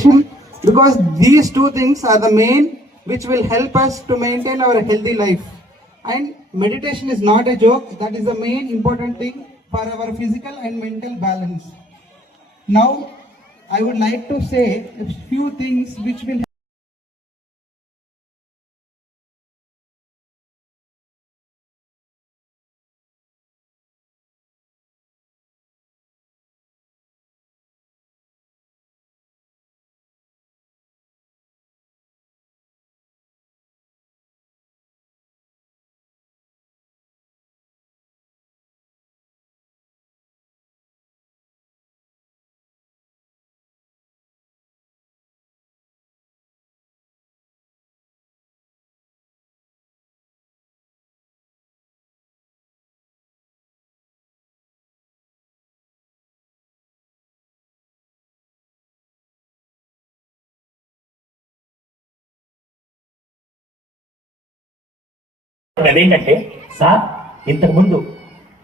meditation, because these two things are the main which will help us to maintain our healthy life. And meditation is not a joke, that is the main important thing for our physical and mental balance. Now, I would like to say a few things which will అదేంటంటే sir ఇంతకు ముందు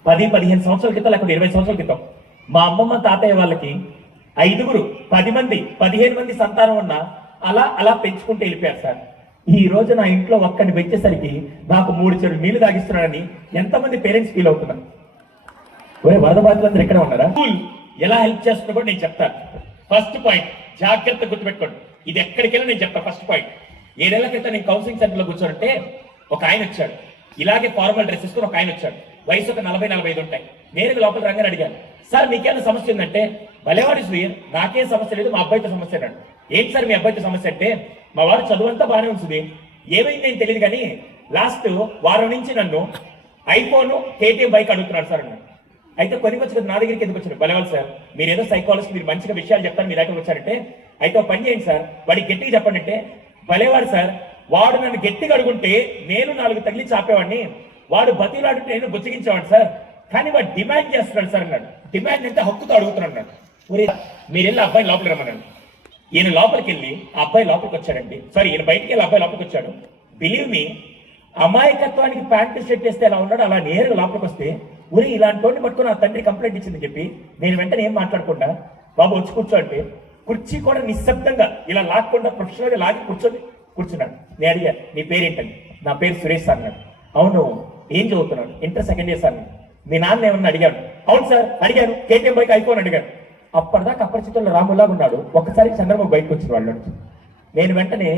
10-15 సంవత్సరాల క్రితం లేకపోతే 20 సంవత్సరాల క్రితం మా అమ్మమ్మ తాతయ్య వాళ్ళకి 5, 10 మంది 15 మంది సంతానం ఉన్న అలా పెంచుకుంటూ వెళ్ళిపోయారు సార్. ఈ రోజు నా ఇంట్లో ఒక్కడిని పెంచేసరికి నాకు 3 చెరువులు నీళ్లు తాగిస్తున్నాడని ఎంతమంది పేరెంట్స్ ఫీల్ అవుతున్నారు. వరద బాధితులందరూ ఎక్కడ ఉన్నారా? స్కూల్ ఎలా హెల్ప్ చేస్తున్నా కూడా నేను చెప్తాను. ఫస్ట్ పాయింట్ జాగ్రత్త గుర్తుపెట్టుకోండి, ఇది ఎక్కడికెళ్ళి నేను చెప్తాను. ఫస్ట్ పాయింట్, 7 ఏళ్ల క్రితం నేను కౌన్సిలింగ్ సెంటర్లో కూర్చోనంటే ఒక ఆయన వచ్చాడు, ఇలాగే ఫార్మల్ డ్రెస్ వేసుకుని ఒక ఆయన వచ్చాడు, వయసు ఒక 40-45 ఉంటాయి. నేను లోపల రంగాన్ని అడిగాను, సార్ మీకేమైనా సమస్య ఉందంటే భలేవాడు సూయర్ నాకేం సమస్య లేదు, మా అబ్బాయితో సమస్య అన్నాడు. ఏంటి సార్ మీ అబ్బాయితో సమస్య అంటే, మా వాడు చదువు అంతా బాగానే ఉంటుంది, ఏమైంది నేను తెలియదు కానీ లాస్ట్ వారం నుంచి నన్ను ఐఫోన్ KTM బైక్ అడుగుతున్నాడు సార్ అన్నాడు. అయితే కొన్ని వచ్చి నా దగ్గరికి ఎందుకు వచ్చాడు, భలేవాళ్ళు సార్ మీరు ఏదో సైకాలజిస్ట్, మీరు మంచిగా విషయాలు చెప్తారు, మీ దగ్గర వచ్చారంటే అయితే ఒక పని చేయండి సార్ వాడికి గట్టిగా చెప్పండి అంటే, భలేవాడు సార్ వాడు నన్ను గట్టిగా అడుగుంటే నేను 4 తగిలి చాపేవాడిని, వాడు బతిలాడుంటే నేను బుచ్చగించేవాడు సార్, కానీ వాడు డిమాండ్ చేస్తున్నాడు సార్ అన్నాడు. డిమాండ్ అంటే హక్కుతో అడుగుతున్నాడు. మీరు వెళ్ళి అబ్బాయి లోపలికి రమ్మన్నాడు. ఈయన లోపలికి వెళ్ళి ఆ అబ్బాయి లోపలికి వచ్చాడండి, సారీ ఈయన బయటికి వెళ్ళి అబ్బాయి లోపలికి వచ్చాడు. బిలీవ్ మీ, అమాయకత్వానికి ప్యాంటు షర్ట్ వేస్తే ఎలా ఉన్నాడు అలా నేరుగా లోపలికి వస్తే, ఊరి ఇలాంటి వాడిని పట్టుకుని ఆ తండ్రి కంప్లైంట్ ఇచ్చిందని చెప్పి నేను వెంటనే ఏం మాట్లాడకుండా బాబు వచ్చి కూర్చో అంటే కుర్చీ కూడా నిశ్శబ్దంగా ఇలా లాక్కుండా ప్రొఫెషనల్గా లాగి కూర్చున్నాడు. నేను అడిగా నీ పేరేంటండి, నా పేరు సురేష్ సార్ అన్నాడు. అవును ఏం చదువుతున్నాడు, ఇంటర్ సెకండ్ ఇయర్ సార్. మీ నాన్న ఏమన్నా అడిగాను, అవును సార్ అడిగాను, KTM బైక్ ఐఫోన్ అడిగాను. అప్పటిదాకా అపరిచితుల్లో రాములాగా ఉన్నాడు, ఒక్కసారి చంద్రబాబు బయటకు వచ్చిన వాళ్ళు. నేను వెంటనే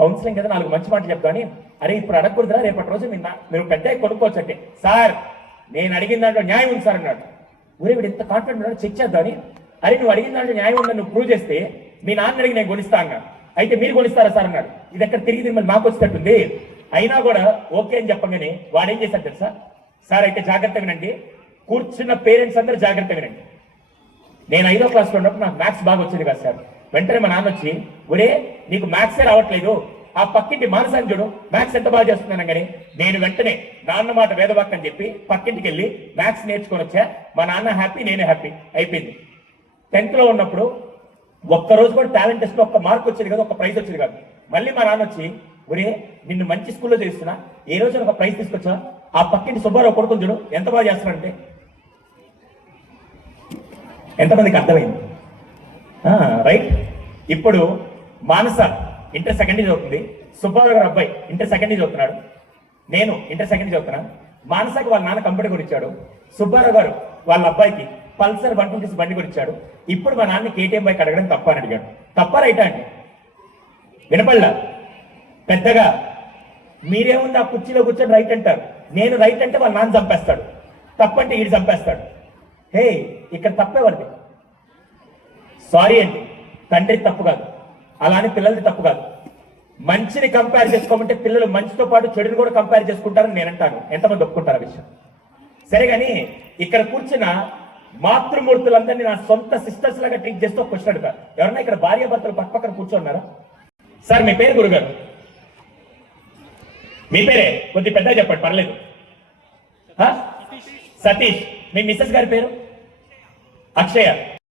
కౌన్సిలింగ్ కదా 4 మంచి మాటలు చెప్తాను, అరే ఇప్పుడు అడగకూడదురా రేపటి రోజు మీరు పెద్ద కొనుక్కోవచ్చు అంటే, సార్ నేను అడిగిన దాంట్లో న్యాయం ఉంది సార్ అన్నాడు. ఊరే వీడు ఎంత కాన్ఫిడెంట్ ఉన్నాడు, చెక్ చేద్దామని. అరే నువ్వు అడిగిన దాంట్లో న్యాయం ఉందని నువ్వు ప్రూవ్ చేస్తే మీ నాన్న అడిగి నేను కొనిస్తా అన్నాడు. అయితే మీరు కొనిస్తారా సార్ అన్నాడు. ఇది ఎక్కడ తిరిగి మళ్ళీ మాకు వచ్చేటట్టుంది. అయినా కూడా ఓకే అని చెప్పగానే వాడేం చేశాడు తెలుసా, సార్ అయితే జాగ్రత్త వినండి, కూర్చున్న పేరెంట్స్ అందరూ జాగ్రత్త వినండి. నేను 5వ క్లాస్లో ఉన్నప్పుడు నాకు మ్యాథ్స్ బాగా వచ్చేది కదా సార్. వెంటనే మా నాన్న వచ్చి, ఒరే నీకు మ్యాథ్సే రావట్లేదు, ఆ పక్కింటి మానసాన్ని చూడు మ్యాథ్స్ ఎంత బాగా చేస్తున్నాను. కానీ నేను వెంటనే నాన్న మాట వేదవాక్ అని చెప్పి పక్కింటికి వెళ్ళి మ్యాథ్స్ నేర్చుకొని వచ్చా. మా నాన్న హ్యాపీ, నేనే హ్యాపీ అయిపోయింది. 10th లో ఉన్నప్పుడు ఒక్కరోజు కూడా టాలెంట్ టెస్ట్ లో ఒక్క మార్క్ వచ్చేది కాదు, ఒక ప్రైజ్ వచ్చేది కాదు. మళ్ళీ మా నాన్న వచ్చి, ఒరే నిన్ను మంచి స్కూల్లో చేస్తున్నా, ఏ రోజు ఒక ప్రైజ్ తీసుకొచ్చా, ఆ పక్కింటి సుబ్బారావు కొడుకుని చూడు ఎంత బాగా చేస్తున్నాడంటే. ఎంతమందికి అర్థమైంది రైట్? ఇప్పుడు మానస ఇంటర్ సెకండ్ ఇయర్ చదువుతుంది, సుబ్బారావు గారు అబ్బాయి ఇంటర్ సెకండ్ ఇయర్ చదువుతున్నాడు, నేను ఇంటర్ సెకండ్ ఇయర్ చదువుతున్నా. మానసకి వాళ్ళ నాన్న కంప్యూటర్ కొనిచ్చాడు, సుబ్బారావు గారు వాళ్ళ అబ్బాయికి పల్సర్ 120 బండి కొనిచ్చాడు. ఇప్పుడు మా నాన్న KTM బైక్ అడగడం తప్ప అని అడిగాడు. తప్ప రైటా అండి? వినపడలా పెద్దగా? మీరేముంది ఆ కుర్చీలో కూర్చొని రైట్ అంటారు, నేను రైట్ అంటే వాళ్ళ నాన్న చంపేస్తాడు, తప్పంటే ఈడు చంపేస్తాడు. హే ఇక్కడ తప్పేవాడిది. సారీ అండి, తండ్రి తప్పు కాదు, అలానే పిల్లలది తప్పు కాదు. మంచిని కంపేర్ చేసుకోమంటే పిల్లలు మంచితో పాటు చెడుని కూడా కంపేర్ చేసుకుంటారని నేను అంటాను. ఎంతమంది ఒప్పుకుంటారు ఆ విషయం? సరే కానీ ఇక్కడ కూర్చున్న మాతృమూర్తులందరినీ నా సొంత సిస్టర్స్ లాగా ట్రీట్ చేస్తూ ఒక క్వశ్చన్ అడుగుతారు. ఎవరన్నా ఇక్కడ భార్య భర్తలు పక్క పక్కన కూర్చోన్నారా? సార్ మీ పేరు గురుగారు? మీ పేరే కొద్ది పెద్ద చెప్పండి పర్లేదు. సతీష్. మీ మిస్సెస్ గారి పేరు? అక్షయ.